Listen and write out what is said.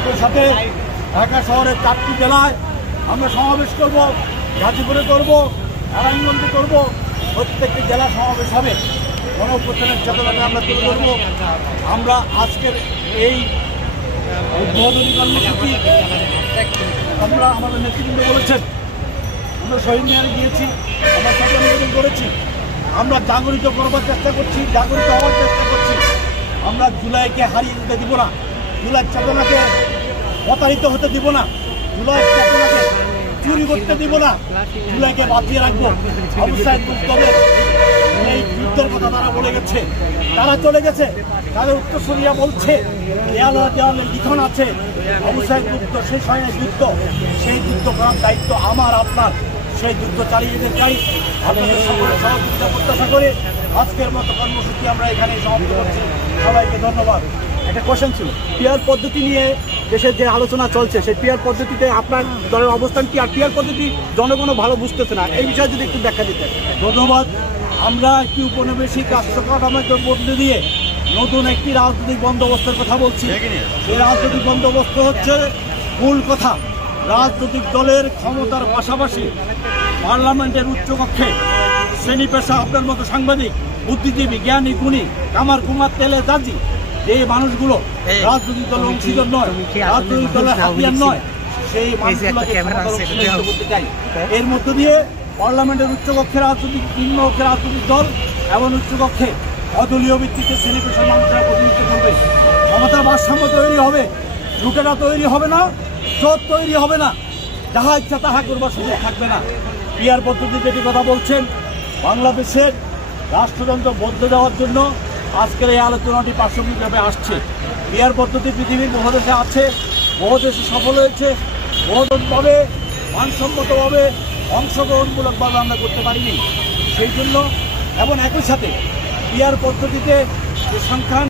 একই সাথে ঢাকা শহরের 4টি জেলায় আমরা সমাবেশ করব, গাজীপুরে করব, নারায়ণগঞ্জে করব, প্রত্যেকটি জেলা সমাবেশ হবে। গণঅভ্যুত্থানের চেতনাকে আমরা তুলে ধরব। আমরা আজকের এই উদ্বোধনী কর্মসূচি আমরা আমাদের নেতৃবৃন্দ বলেছেন, আমরা শহীদ মিনারে গিয়েছি, আমরা সকল নিবেদন করেছি, আমরা জাগরিত করবার চেষ্টা করছি, জাগরিত হওয়ার চেষ্টা করছি। আমরা জুলাইকে হারিয়ে দিতে দিব না, জুলাই চেতনাকে প্রতারিত হতে দিব না, জুলাই চেতনাকে চুরি করতে দিব না, জুলাইকে বাঁচিয়ে রাখবো। অবস্থায় তবে এই যুদ্ধের কথা তারা বলে গেছে, তারা চলে গেছে, তাদের উত্তরসূরিরা বলছে দেয়ালে দেয়ালে লিখন আছে। অবস্থায় যুদ্ধ শেষ হয় না, যুদ্ধ সেই যুদ্ধ করার দায়িত্ব আমার আপনার। সেই যুদ্ধ চালিয়ে যেতে চাই। আপনাদের সকলের সহযোগিতা প্রত্যাশা করে আজকের মতো কর্মসূচি আমরা এখানে সমাপ্ত করছি। সবাইকে ধন্যবাদ। একটা কোশ্চেন ছিল, পিয়ার পদ্ধতি নিয়ে দেশের যে আলোচনা চলছে, সেই পিয়ার পদ্ধতিতে আপনার দলের অবস্থান কি? আর পিয়ার পদ্ধতি জনগণও ভালো বুঝতেছে না, এই বিষয়ে যদি একটু ব্যাখ্যা দিতেন। ধন্যবাদ। আমরা একটি উপনিবেশিক রাষ্ট্র কাঠামোকে বদলে দিয়ে নতুন একটি রাজনৈতিক বন্দোবস্তের কথা বলছি। এই রাজনৈতিক বন্দোবস্ত হচ্ছে মূল কথা, রাজনৈতিক দলের ক্ষমতার পাশাপাশি পার্লামেন্টের উচ্চকক্ষে শ্রেণী পেশা, আপনার মতো সাংবাদিক, বুদ্ধিজীবী, জ্ঞানী, গুণী, কামার কুমার, তেলে দাজি, এই মানুষগুলো রাজনৈতিক দলের অংশীদার নয়, রাজনৈতিক দলের হাতিয়ার নয়, সেই মানুষগুলোকে করতে চাই। এর মধ্য দিয়ে পার্লামেন্টের উচ্চকক্ষে রাজনৈতিক, নিম্নকক্ষে রাজনৈতিক দল এবং উচ্চকক্ষে অদলীয় ভিত্তিতে শ্রেণী পেশার মানুষরা প্রতিনিধিত্ব করবে। ক্ষমতার ভারসাম্য তৈরি হবে, লুটেরা তৈরি হবে না, জোট তৈরি হবে না, যাহা ইচ্ছা তাহা করবার সুযোগ থাকবে না। পিয়ার পদ্ধতি যেটি কথা বলছেন, বাংলাদেশের রাষ্ট্রযন্ত্র বদলে দেওয়ার জন্য আজকের এই আলোচনাটি প্রাসঙ্গিকভাবে আসছে। পিয়ার পদ্ধতি পৃথিবীর বহু দেশে আছে, বহু দেশে সফল হয়েছে, বহুভাবে মানসম্মতভাবে অংশগ্রহণমূলকভাবে আমরা করতে পারিনি। সেই জন্য এবং একই সাথে পিয়ার পদ্ধতিতে যে সংখ্যা